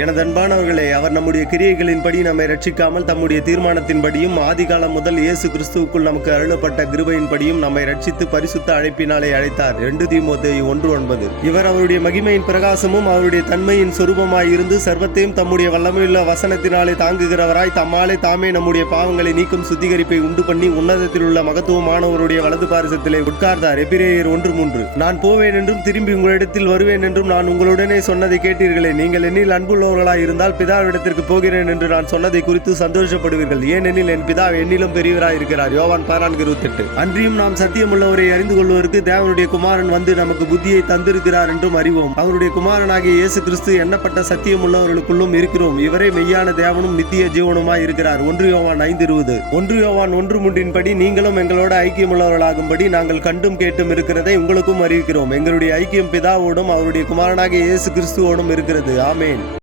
எனது அன்பானவர்களே, அவர் நம்முடைய கிரியைகளின்படி நம்மை ரட்சிக்காமல் தம்முடைய தீர்மானத்தின்படியும் ஆதிகாலம் முதல் இயேசு கிறிஸ்துவுக்குள் நமக்கு அருளப்பட்ட கிருபையின்படியும் நம்மை ரட்சித்து பரிசுத்த அழைப்பினாலே அழைத்தார். 2 தீமோத்தேயு 1:9. இவர் அவருடைய மகிமையின் பிரகாசமும் அவருடைய தன்மையின் சொரூபமாய் இருந்து சர்வத்தையும் தம்முடைய வல்லமையுள்ள வசனத்தினாலே தாங்குகிறவராய் தம்மாலே தாமே நம்முடைய பாவங்களை நீக்கும் சுத்திகரிப்பை உண்டு பண்ணி உன்னதத்தில் உள்ள மகத்துவமானவருடைய வலது பாரிசத்திலே உட்கார்ந்தார். எபிரேயர் 1:3. நான் போவேன் என்றும் திரும்பி உங்களிடத்தில் வருவேன் என்றும் நான் உங்களுடனே சொன்னதை கேட்டீர்களே. நீங்கள் என்னில் அன்பு இருந்தால் பிதாவிடத்திற்கு போகிறேன் என்று நான் சொன்னதை குறித்து சந்தோஷப்படுவீர்கள். ஏனெனில் என் பிதா என்னிலும் பெரியவராய் இருக்கிறார். யோவான் 14:28. அன்றியும் நாம் சத்தியமுள்ளவரை அறிந்து கொள்வதற்கு தேவனுடைய குமாரன் வந்து நமக்கு புத்தியை தந்திருக்கிறார் என்றும் அறிவோம். அவருடைய குமாரனாகிய இயேசு கிறிஸ்து எண்ணப்பட்ட சத்தியமுள்ளவர்களுக்குள்ளும் இருக்கிறோம். இவரே மெய்யான தேவனும் நித்திய ஜீவனுமாய் இருக்கிறார். 1 யோவான் 5:20. 1 யோவான் 1:3 படி நீங்களும் எங்களோட ஐக்கியமுள்ளவர்களாகும்படி நாங்கள் கண்டும் கேட்டும் இருக்கிறதை உங்களுக்கும் அறிவிக்கிறோம். எங்களுடைய ஐக்கியம் பிதாவோடும் அவருடைய குமாரனாகிய இயேசு கிறிஸ்துவோடும் இருக்கிறது. ஆமேன்.